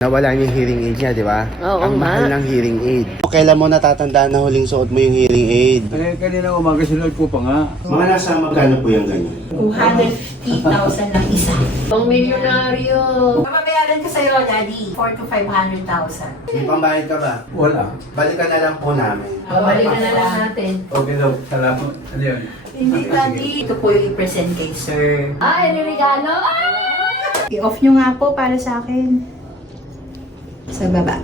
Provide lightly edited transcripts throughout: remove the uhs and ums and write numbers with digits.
Nawala niya yung hearing aid niya, di ba? Oo, Ang mahal ng hearing aid. Kailan mo natatandaan na huling suot mo yung hearing aid? Kanina umaga sinunod ko pa nga. Mga nasa magkano po yung ganyan? 250,000 lang isa. Pang milyonaryo. Mababayaran ko sa'yo, Daddy. 4 to 500,000. May pambayad ka ba? Wala. Balikan na lang po namin. Babalikan na lang natin. Okay daw. Salamat. Ano yun? Hindi, Daddy. Ito po yung i-present kay Sir. Ay, niregalo! I-off nyo nga po para sa akin. Sa baba.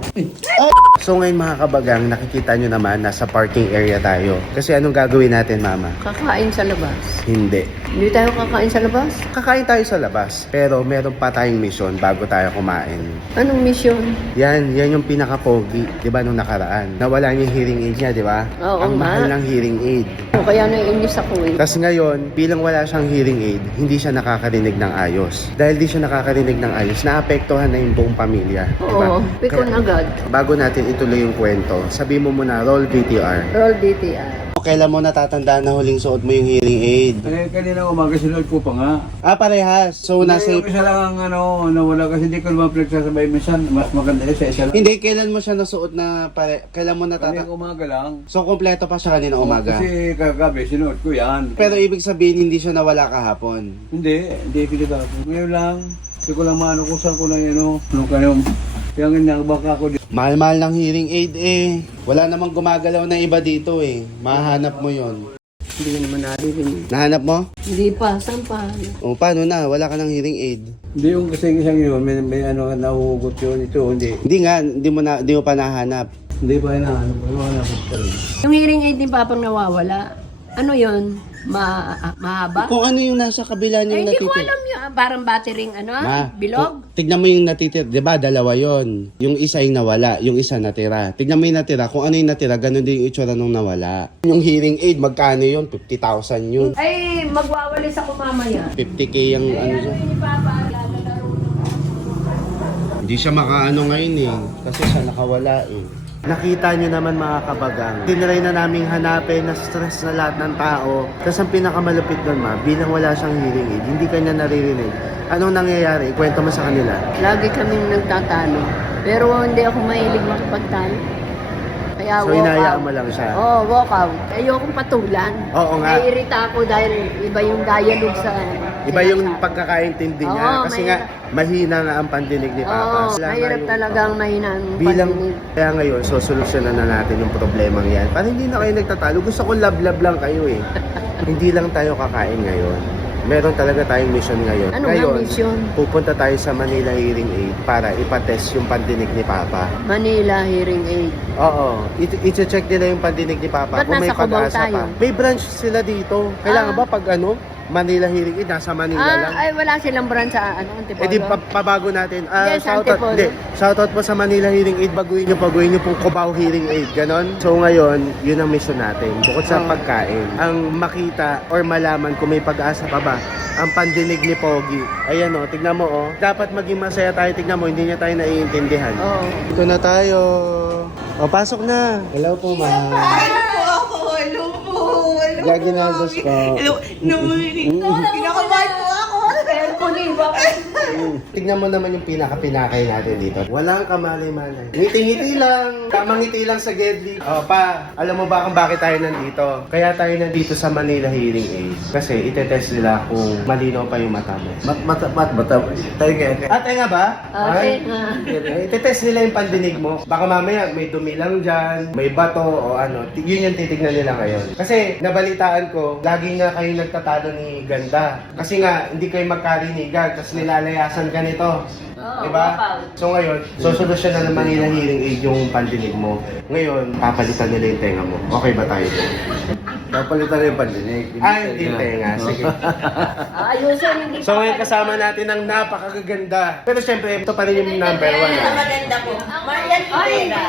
So ngayon mga kabagang, nakikita nyo naman, nasa parking area tayo. Kasi anong gagawin natin, Mama? Kakain sa labas. Hindi. Hindi tayo kakain sa labas? Kakain tayo sa labas, pero meron pa tayong mission bago tayo kumain. Anong misyon? Yan yung pinaka-pogi, di ba, nung nakaraan. Nawala niya yung hearing aid niya, di ba? Oo Ang nga. mahal ng hearing aid. O kaya naiinis ako eh. Tapos ngayon, bilang wala siyang hearing aid, hindi siya nakakarinig ng ayos. Dahil di siya nakakarinig ng ayos, naapektuhan na yung buong pamilya. di ba? Oo, pikon Kaya, agad. bago natin ituloy yung kwento, sabi mo muna, roll VTR. Roll DTR. Kailan mo natatandaan na huling suot mo yung hearing aid? Kanina umaga sinunod ko pa nga. Parehas. So, nasa... Yung isa lang ang nawala kasi hindi ko naman pinagsasabay minsan. Mas maganda sa isa lang. Hindi, kailan mo siya nasuot na kailan mo Kanina natatandaan? umaga lang. So, kompleto pa siya kanina umaga. Kasi kagabi sinuot ko yan. Pero ibig sabihin, hindi siya nawala kahapon. Hindi kita ako. Ngayon lang. Hindi ko lang maano kung saan ko lang ano kayong. Kaya nga baka ako dito. Mahal-mahal ng hearing aid eh. Wala namang gumagalaw na iba dito eh. Mahanap mo yon. Hindi ko naman naririnig. Nahanap mo? Hindi pa, saan pa? O paano na? Wala ka ng hearing aid. Hindi yung kasi isang yun. May ano nahuhugot yun. Ito hindi. Hindi nga, hindi mo pa nahanap. Hindi pa na ano. Nahuhugot ka rin. Yung hearing aid ni Papang nawawala. Ano yun? Mahaba? Kung ano yung nasa kabila Ay, niyong hindi ko natitira. alam yun. Parang battering, bilog? Tignan mo yung natitira. Diba, dalawa yon. Yung isa yung nawala, yung isa natira. Tignan mo yung natira. Kung ano yung natira, ganun din yung itsura nung nawala. Yung hearing aid, magkano yun? 50,000 yun. Ay, magwawalis ako mamaya. 50k yung ano Ano siya. yun ni Papa? Lalaro Hindi siya makaano ngayon eh. Kasi siya nakawala eh. Nakita nyo naman mga kabagang. Tinry na naming hanapin na stress na lahat ng tao. Tapos ang pinakamalupit doon bilang wala siyang hearing aid, hindi kanya naririnig. Anong nangyayari? Kwento mo sa kanila. Lagi kaming nagtatalo. Pero hindi ako mahilig makipagtalo. Kaya So walk inayaan out. mo lang siya. Oo, walk out. Ayokong patulan. Oo nga. Naiirita ako dahil iba yung dialogue sa... Iba yung pagkakaintindi niya. Oo, Kasi nga, mahina nga ang pandinig ni Papa. Oo, mahirap talagang mahina ang Bilang, pandinig. kaya ngayon, sosolusyonan na natin yung problemang yan. Para hindi na kayo nagtatalo. Gusto ko love-love lang kayo eh. Hindi lang tayo kakain ngayon. Meron talaga tayong mission ngayon. Ano nga Ngayon, mission? pupunta tayo sa Manila Hearing Aid para ipatest yung pandinig ni Papa. Manila Hearing Aid. Oo. I-check nila yung pandinig ni Papa. Ba't Kung may nasa Cubao pag-asa tayo? pa. May branch sila dito. Kailangan ba pag Manila Hearing Aid, nasa Manila lang? Ay wala silang brand sa Antipolo. Eh di pabago natin. Yes, Shoutout, Antipolo. hindi. Shoutout po sa Manila Hearing Aid. Baguhin nyo pong Cubao Hearing Aid. Ganon. So ngayon, yun ang mission natin. Bukod sa pagkain, ang makita or malaman kung may pag-asa pa ba ang pandinig ni Pogi. Ayan o, tignan mo o. Dapat maging masaya tayo. Tignan mo, hindi niya tayo naiintindihan. Oo. Ito na tayo. O, pasok na. Hello po, ma'am. Hello po. Gaginaldos po. Hello. Namurinig ko. Kinakabahan po ako. Tignan mo naman yung pinaka-pinakay natin dito. Walang kamalay-malay. Ngiti-ngiti lang. Tamang ngiti lang sa Gedli. O, pa, alam mo ba kung bakit tayo nandito? Kaya tayo nandito sa Manila Hearing Aid. Kasi itetest nila kung malinaw pa yung mata mo. Mata. Tayo nga. Ate nga ba? Okay nga. Itetest nila yung pandinig mo. Baka mamaya may dumi lang dyan, may bato o ano. Yun yung titignan nila ngayon. Kasi nabalitaan ko, lagi nga kayo nagtatalo ni Ganda. Kasi nga, hindi kayo magkarinigan, tapos nilalayasan ka nito. Oo, Diba? walk out. So ngayon, sosolusyon na ng Manila Hearing Aid yung pandinig mo. Ngayon, papalitan nila yung tenga mo. Okay ba tayo? Papalitan rin yung pandinig. Ay, hindi tenga. Sige. Ayusin, hindi So ngayon kasama natin ang napakaganda. Pero syempre, ito pa rin yung number one. Maganda po. Marian Rivera.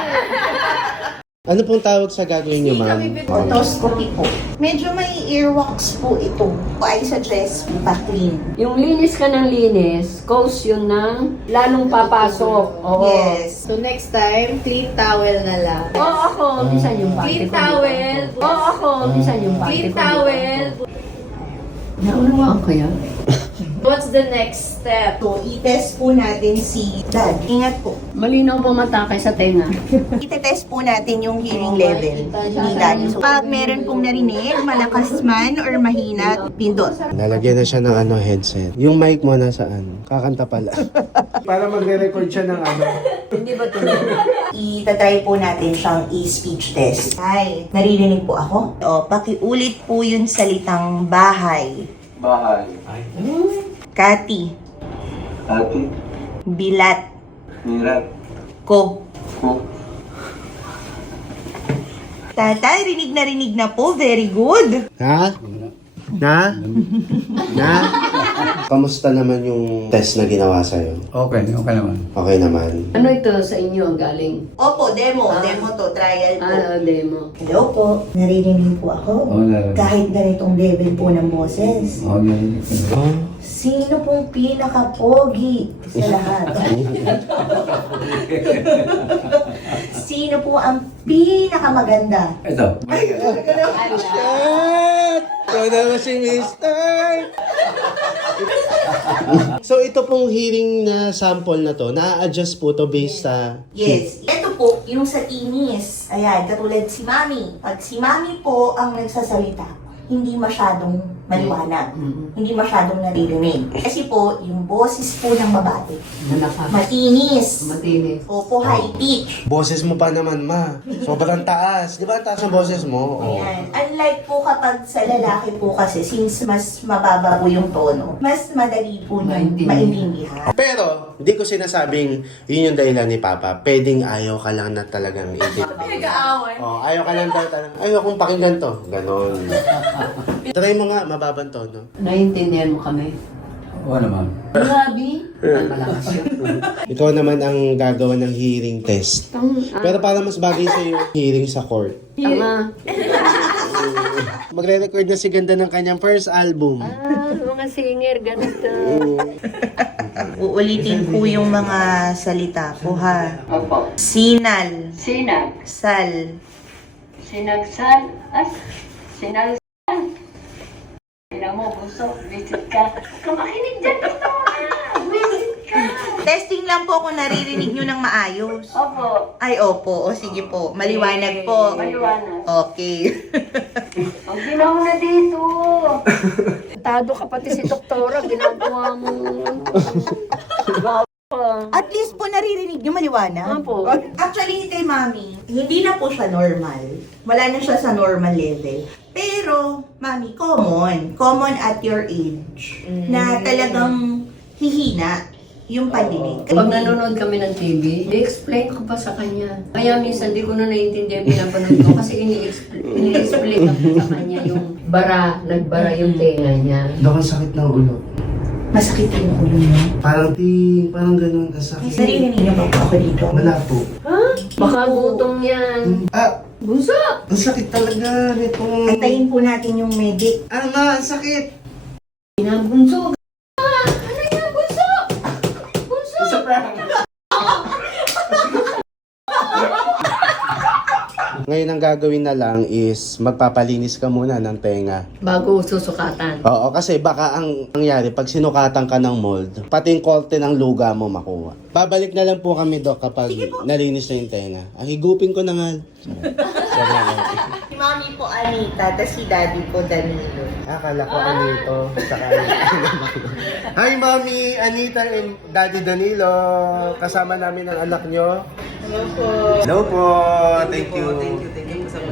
Ano pong tawag sa gagawin niyo, ma'am? Otoscopy po. Medyo may earwax po ito. I suggest pa-clean. Yung linis ka ng linis, cause yun ng lalong papasok. Oo. Yes. So next time, clean towel na lang. Oo, ako. Minsan yung party Clean ko. towel. Oo, ako. Minsan yung party Clean ko. towel. Naunawaan ko yan. What's the next step? So, i-test po natin si Dad. Ingat po. Malinaw po matake sa tenga. Itetest po natin yung hearing level ni Daddy. So, pag meron pong narinig, malakas man or mahina, pindot. Nalagyan na siya ng headset. Yung mic mo nasaan? Kakanta pala. Para magre-record siya ng Hindi ba ito? Itatry po natin siyang e-speech test. Ay, naririnig po ako? O, pakiulit po yung salitang bahay. Bahay. Kati. Ati. Bilat. Mirat. Ko. Ko. Tatay, rinig na po. Very good. Ha? Na? Na? Kamusta naman yung test na ginawa sa'yo? Okay naman. Okay naman. Ano ito sa inyo ang galing? Opo, demo. Demo to. Trial po. Demo. Hello po. Naririnig po ako. narinig. Kahit ganitong level po ng boses. Narinig ko. Oh. Sino pong pinaka-pogi sa lahat? Sino po ang pinakamaganda? Ito. Shit! Ito naman si Mister! So ito pong hearing na sample na to, na-adjust po to based sa... Yes. Ito po, yung sa inis. Ayan, katulad si Mami. Pag si Mami po ang nagsasalita, hindi masyadong maliwanag. Hindi masyadong naririnig. Kasi po, yung boses po ng babae, matinis. Matinis. Opo, high pitch. Boses mo pa naman, ma. Sobrang taas. Di ba ang taas ng boses mo? Oh. Ayan. Unlike po kapag sa lalaki po kasi, since mas mababa po yung tono, mas madali po niyang maintindihan. Pero, hindi ko sinasabing yun yung dahilan ni Papa. Pwedeng ayaw ka lang na talagang Nag-aaway. Oh, ayaw ka lang daw talagang, ayaw kong pakinggan to. Ganon. Try mo nga, mababang tono. Naiintindihan mo kami? Oo naman. Grabe. Malakas yun. Ikaw naman ang gagawa ng hearing test. Pero para mas bagay sa yung hearing sa court. Tama. Magre-record na si Ganda ng kanyang first album. Mga singer, ganito. Uulitin po yung mga salita po ha. Opo. Sinal, Sinag. sal, Sinagsal. Sinalsal. Ina mo, buso. Visit ka. Kamakinig dyan ito. Visit ka. testing lang po kung naririnig nyo ng maayos. Opo. Ay, opo. O sige po. Maliwanag po. Maliwanag. Okay. Ang ginaw na dito. Tado ka pati si doktora. Ginagawa mo. At least po naririnig nyo maliwanag. Opo. Actually, kay Mami, hindi na po siya normal. Wala na siya sa normal level. Pero, Mami, common. Common at your age. Na talagang hihina yung pandinig. Pag nanonood kami ng TV, i-explain ko pa sa kanya. Kaya minsan di ko na naiintindihan pinapanood ko kasi ini-explain ko sa kanya yung nagbara yung tenga niya. Dok, ang sakit ng ulo. Masakit yung ulo niya. Parang ganun kasakit. Naririnig niyo ba po ako dito? Wala po. Ha? Baka gutom yan. Bunso! Ang sakit talaga nito. Antayin po natin yung medic. Ma, ang sakit. Bunso! Ano yan, bunso? Bunso! Ngayon ang gagawin na lang is magpapalinis ka muna ng tenga. Bago susukatan. Oo, kasi baka ang nangyari, pag sinukatan ka ng mold, pati yung korte ng luga mo makuha. Babalik na lang po kami, Dok, kapag nalinis na yung tenga. Higupin ko na nga. Si Mami po Anita, tapos si Daddy po Danilo. Akala ko Anito. Saka Hi, Mami Anita and Daddy Danilo. Kasama namin ang anak nyo. Hello po. Hello po. Thank you.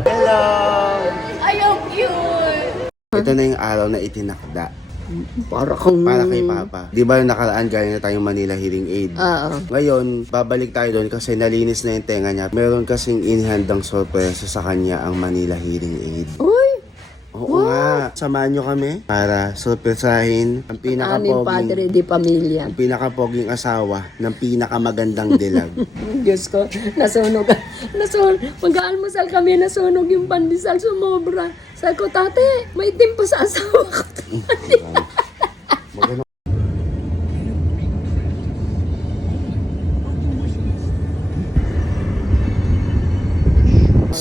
Hello. Ayaw cute! Ito na yung araw na itinakda. Para Para kay Papa. Di ba nakaraan galing na tayong Manila Hearing Aid? Oo. Ngayon, babalik tayo doon kasi nalinis na yung tenga niya. Meron kasing inhandang sorpresa sa kanya ang Manila Hearing Aid. Uy! Oo nga. Samahan nyo kami para sorpresahin ang Aming padre pinakapoging, di pamilya. ang pinakapoging asawa ng pinakamagandang dilag. Diyos ko, nasunog. Mag-aalmusal kami, nasunog yung pandesal, sumobra. Sabi ko, tate, may itim pa sa asawa ko.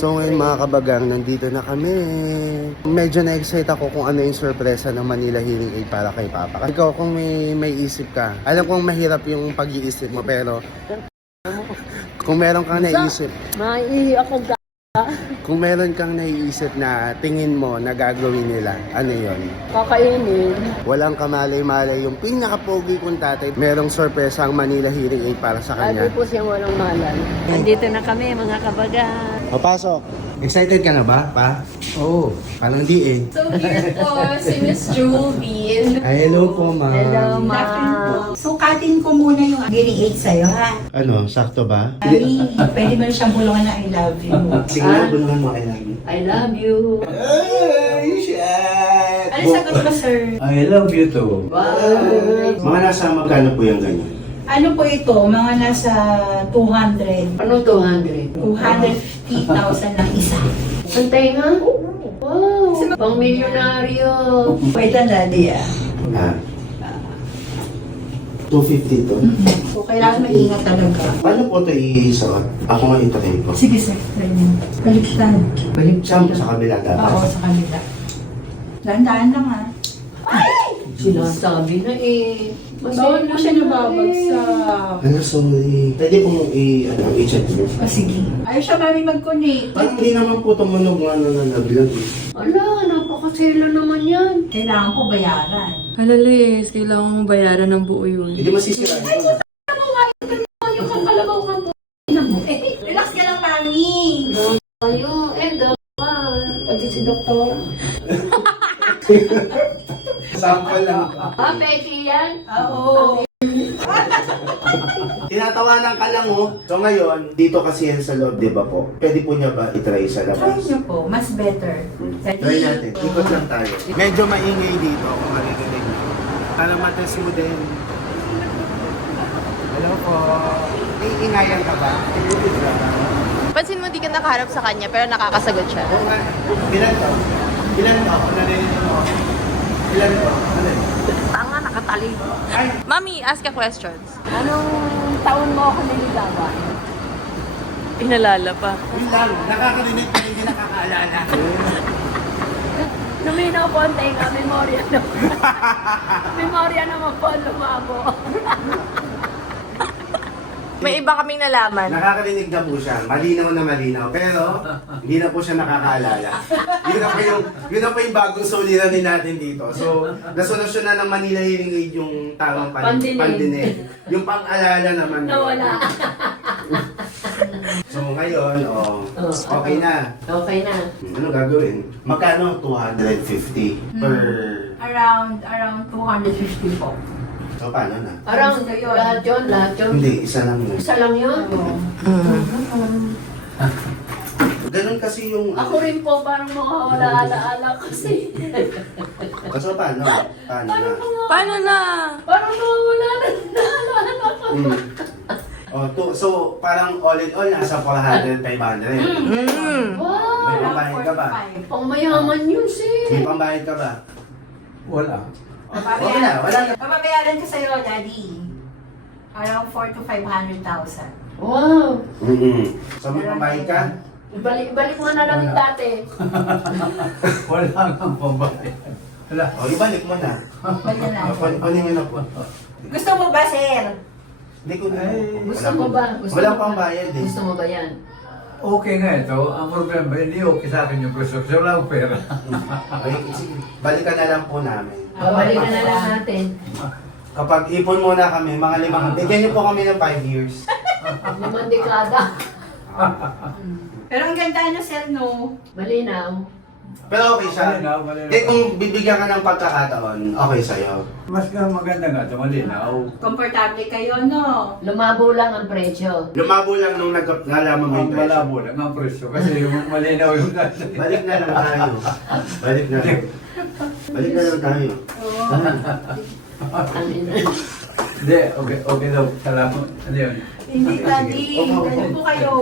So ngayon mga kabagang, nandito na kami. Medyo na-excite ako kung ano yung sorpresa ng Manila Hearing Aid para kay Papa. Ikaw kung may isip ka, alam kong mahirap yung pag-iisip mo pero kung meron kang naisip, kung meron kang naiisip na tingin mo na gagawin nila, ano yon? Kakainin. Walang kamalay-malay yung pinaka-pogi kong tatay. Merong sorpresa ang Manila Hearing Aid para sa kanya. Sabi po siya walang malay. Nandito na kami mga kabagan. Papasok. Excited ka na ba, pa? Oo. Parang di eh. So here po, si Miss Jolene. Ay, hello po, ma. Hello, ma. Sukatin ko muna yung hearing aid sa'yo, ha? Ano, sakto ba? Mami, pwede mo na siyang bulungan na I love you. Sige na, bulungan mo kay namin. I love you. Ay, shit! Ano sagot mo, sir? I love you too. Mga nasa magkano po yung ganyan? Ano po ito? Mga nasa 200. Ano 200? 250,000 lang isa. Ang tenga? Wow! Pang milyonaryo. Wait lang, daddy, ah. Ah. 250 to. So, kailangan maingat talaga. Paano po ito iisuot? Ako nga itry ko. Sige, sir. Baliktad. Saan po sa kabila dapat? Oo, sa kanila. Dandaan lang, ha? Sinasabi na eh. Bawal mo siya nababagsak. Ano, sorry. Pwede pong i-check mo. O, sige. Ayaw siya, mami, mag-connect. Parang hindi naman po tumunog nga na naglag eh. Ala, napakasela naman yan. Kailangan ko bayaran. Halalis, kailangan mong bayaran ng buo yun. Hindi masisira ito. Yung kakalabaw ka po. Relax ka lang, mami. Kayo, pati si doktor. Sample lang. Peki yan? Oo. Tinatawanan ka lang oh. So ngayon, dito kasi yan sa loob, di ba po? Pwede po niya ba itry sa Try labas? niyo po. Mas better. Try natin. Ikot lang tayo. Medyo maingay dito kung marinig niyo. Para matest mo din. Hello po. Iingayan ka ba? Pansin mo, di ka nakaharap sa kanya, pero nakakasagot siya. Oo nga. Ilan to? Ilan to? Kung narinig mo. Ilan to? Ano? Tanga, nakatali. Ay! Mami, ask ka questions. Anong taon mo ako niligawan? Pinalala pa. Yun lang. Nakakarinig pero hindi nakakaalala. Luminaw po ang tenga, memorya naman. Memorya naman po ang lumabo. May iba kaming nalaman. Nakakarinig na po siya. Malinaw na malinaw. Pero, hindi na po siya nakakaalala. Yun na po yung bagong suliranin natin dito. So, nasolusyon na ng Manila Hearing Aid yung tamang pandinig. Yung pang-alala naman. Nawala. So, ngayon, okay na. Okay na. Ano gagawin? Magkano? 250 per... Around 250 po. So, paano na? Parang lahat yun. Hindi, isa lang yun. Isa lang yun. Ganun kasi yung... Ako rin po, parang makawala ala-ala kasi. So, paano? Paano na? Paano na? Parang makawala na ala-ala ko. So, parang all in all, nasa 400, 500. Wow! May pambayad ka ba? Pang mayaman yun, May sis. pambayad ka ba? Wala. Wala na. Papabayaran ko sa'yo, daddy. Around 4 to 500,000. Wow. So, may pambayad ka? Balik mo na lang yung dati. Wala kang pambayad. Wala. O, ibalik mo na. Balik na. Kunin mo na po. Gusto mo ba, sir? Hindi ko na. Gusto mo ba? Gusto Walang mo ba? pambayad eh. Gusto mo ba yan? Okay nga ito. Ang problema, hindi okay sa akin yung prescription. Wala akong pera. Okay, sige. Balikan na lang po namin. Babalikan na lang natin. Kapag ipon muna kami, mga 5, bigyan niyo po kami ng 5 years. 5 dekada. Pero ang ganda na, sir, no? Malinaw. Pero okay siya. Malinaw, malinaw. Kung bibigyan ka ng pagkakataon, okay sa'yo. Mas maganda nga ito, malinaw. Komportable kayo, no? Lumabo lang ang presyo. Lumabo lang nung nalaman mo Ang yung presyo. malabo lang ang presyo kasi yung malinaw yung dati. Balik na lang tayo. Balik na lang. Balik na lang tayo. Ang ina. Hindi, okay daw. Salamat. Ano yun? Hindi, daddy. Opo, opo. Ganun po kayo.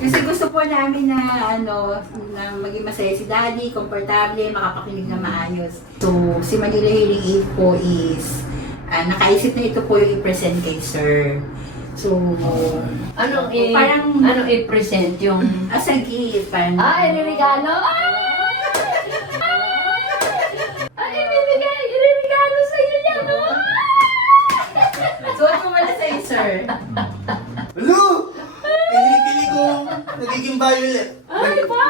Kasi gusto po namin na na maging masaya si daddy, komportable, makapakinig na maayos. So, si Manila Hearing Aid po is nakaisip na ito po yung i-present kay sir. So, anong Parang- i-present yung... As a gift, parang... Iririgalo? Iririgalo sa'yo yan, Suot ko muna sa'yo, sir. Hello! Pili-pili ko. Nagiging violet. Ay, ba?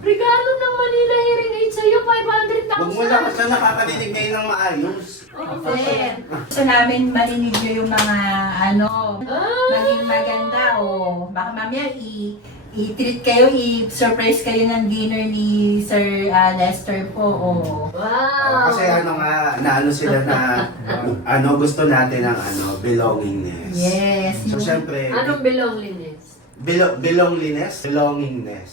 Regalo ng Manila Hearing Aid sa'yo, 500,000. Huwag mo lang kasi nakakarinig ngayon ng maayos. Sir, gusto namin marinig nyo yung mga maging maganda o baka mamaya i-treat kayo, i-surprise kayo ng dinner ni Sir Lester po. Wow! Kasi naano sila na, gusto natin ng belongingness. Yes. So, syempre, Anong belongingness? belongingness? Belongingness.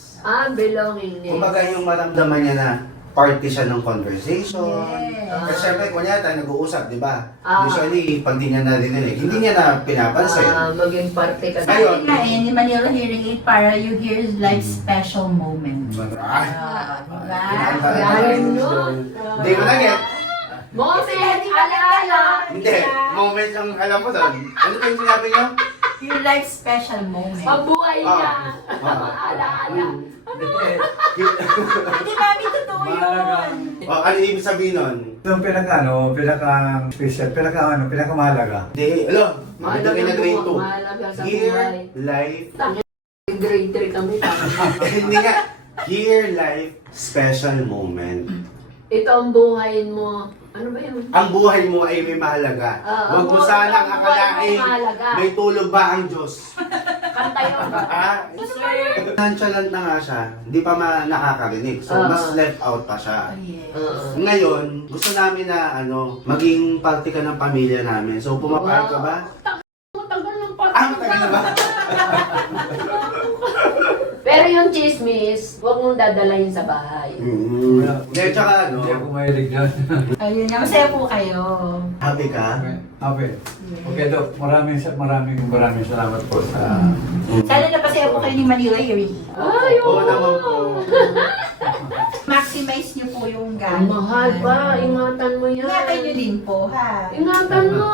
Belongingness. Kumbaga yung maramdaman niya na party siya ng conversation. Yes. Kasi syempre, kunya tayo nag-uusap, di ba? Ah. Usually, pag di niya narinig, hindi niya na pinapansin. Maging parte ka Ayun. Sabi nga ni Manila Hearing Aid para you hear life's special moment. Ay, Diba? Galing no? Hindi ko na get. Moment! Alaala! Hindi. Moment yung alam ko doon. Ano pa yung sinabi niyo? Your life's special moment. Pabuhay niya! Alaala! Hindi, mami, totoo yun. Ano ibig sabihin nun? Yung pinaka-special, pinakamahalaga. Hindi. Makita kayo na grade 2. Mahalaga sa Here, buhay. life. Grade 3 kami. Hindi nga. Here, life, special moment. Ito ang buhayin mo. Ano ba yun? Ang buhay mo ay may mahalaga. Huwag mo sanang ang buhay mo ay akalain mahalaga. may tulog ba ang Diyos. Kanta yun. Nonchalant na nga siya, hindi pa nakakarinig. So, mas left out pa siya. Ngayon, gusto namin na maging parte ka ng pamilya namin. So, pumapayag ka ba? Matagal ng pati. Matagal na ba? Pero yung chismis, huwag mong dadalahin sa bahay. Hindi, tsaka Hindi ako mahilig dyan. Ayun nga, masaya po kayo. happy ka? Okay. Okay, Dok. Maraming salamat po sa... Sana napasaya po kayo ni Manila Hearing Aid. Ay, Oo naman po. Maximize niyo po yung Ang gamit. mahal pa, ingatan mo yan. Ingatan niyo din po, ha? Ingatan mo.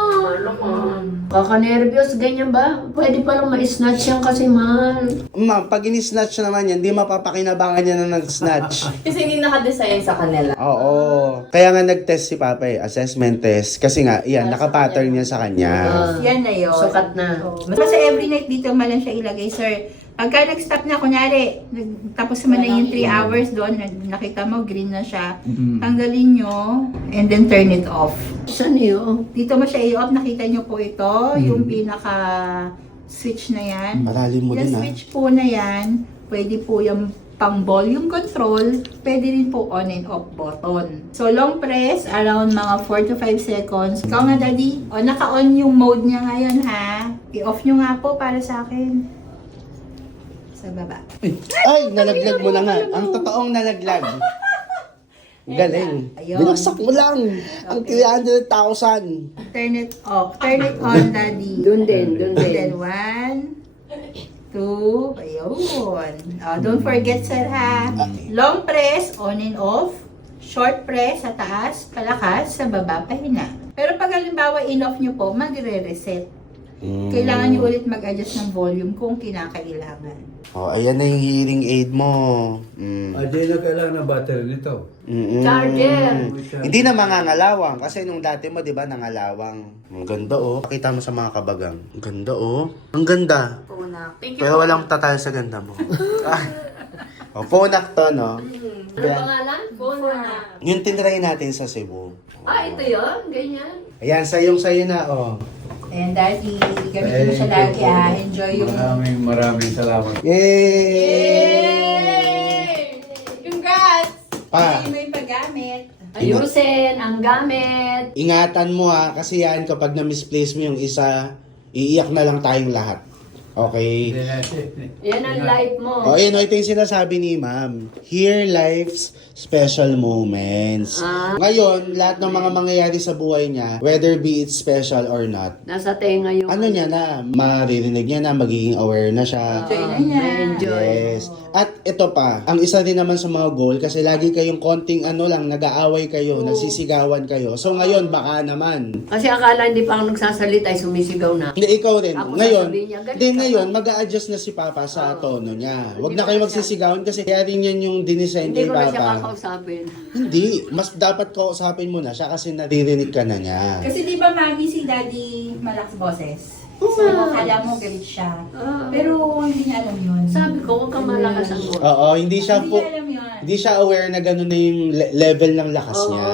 Kaka-nervyos, ganyan ba? Pwede palang ma-snatch yan kasi mahal. Ma'am, pag in-snatch naman yan, hindi mapapakinabangan niya na nag-snatch. Kasi hindi nakadesign sa kanila. Oo. Kaya nga nag-test si Papa assessment test. Kasi nga, yan, nakapattern niya sa kanya. Yan na yun. Sukat na. Kasi every night dito man lang siya ilagay, sir. Pagka nag-stop na, kunyari, tapos naman na yung 3 hours doon, nakita mo, green na siya. Tanggalin nyo, and then turn it off. Saan yun? Dito mo siya i-off, nakita nyo po ito, yung pinaka switch na yan. Malalim mo Yung din switch po na yan, pwede po yung pang volume control, pwede rin po on and off button. So long press, around mga 4 to 5 seconds. Ikaw nga, Daddy, naka-on yung mode niya ngayon, ha? I-off nyo nga po para sa akin. Sa baba. Ay, nalaglag mo na nga. Ang totoong nalaglag. Galing. Ayun. Binagsak mo lang. Ang 300,000. Turn it off. Turn it on, Daddy. Doon din, doon And din. then 1, 2, ayun. Don't forget, sir, ha? Long press, on and off. Short press, sa taas, palakas, sa baba, pahina. Pero pag halimbawa in-off nyo po, magre-reset. Kailangan nyo ulit mag-adjust ng volume kung kinakailangan. Oh, ayan na yung hearing aid mo. Di na kailangan ng battery nito. Charger. Hindi na mangangalawang. Kasi nung dati mo, di ba, nangalawang. Ang ganda, oh. Pakita mo sa mga kabagang. Ang ganda, oh. Ang ganda. Punak. Thank you Pero po. walang tatal sa ganda mo. Oh, Phonak to, no? Ano pangalan? Bona. Yung tinry natin sa Cebu. Ito yun? Ganyan? Ayan, sayong-sayo na, oh. Ayan, Daddy. Gamitin mo siya lagi, ha? Enjoy yung... Maraming salamat. Yay! Congrats! Pa, Ayun mo yung paggamit. Ayusin ang gamit. ingatan mo ha, kasi yan kapag na-misplace mo yung isa, iiyak na lang tayong lahat. Okay? Yan ang life mo. O, yun, ito yung sinasabi ni ma'am. Here life's special moments. Ngayon, lahat ng mga mangyayari sa buhay niya, whether be it special or not, Nasa tenga yung... ano niya na, maririnig niya na, magiging aware na siya. Enjoy na niya. Enjoy. Yes. At ito pa, ang isa din naman sa mga goal, kasi lagi kayong konting lang, nag-aaway kayo, nagsisigawan kayo. So ngayon, baka naman. Kasi akala hindi pa ako nagsasalita ay sumisigaw na. Hindi, ikaw rin. Ako Ngayon, sasabihin niya, galit din ka ngayon, ba? mag-a-adjust na si Papa sa tono niya. Huwag Hindi na kayo ko na magsisigawan kasi kaya rin yan yung dinisign Hindi kay ko na siya Papa. kakausapin. Hindi, mas dapat kausapin mo na siya kasi naririnig ka na niya. Kasi di ba, Mami, si Daddy malakas boses? Oo So, nga. akala mo galit siya. Ah. Pero hindi niya alam yun. Sabi ko, huwag kang malakas ang boses. Oo, hindi siya Hindi po, niya alam yun. hindi siya aware na gano'n na yung level ng lakas Oo. niya.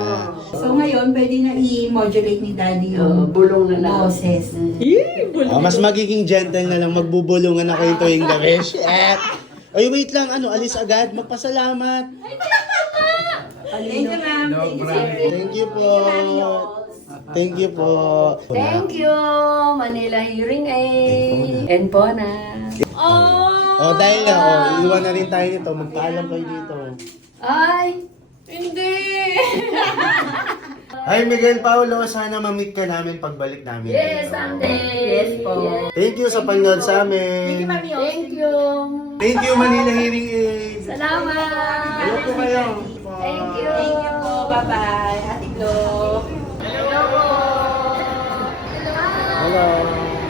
So ngayon, pwede na i-modulate ni Daddy Oo, yung bulong na lang. boses. Mas magiging gentle na lang, magbubulungan ako yung tuwing gabi. Shit! Ay, wait lang, alis agad, magpasalamat. Thank you, ma'am. Thank you, sir. Thank you po. Thank you po. Thank you, Manila Hearing Aid. And Pona. Oh, dahil na, iwan na rin tayo nito. Magpaalam kayo dito. Ay, hindi. Hi, Miguel Paulo. Sana ma-meet ka namin pagbalik namin. Yes, someday. Yes po. Thank you sa panood sa amin. Thank you. Thank you, Manila Hearing Aid. Salamat. Hello po kayo. Thank you. Thank you po. Bye-bye. Ate Glo. Hello po. Hello.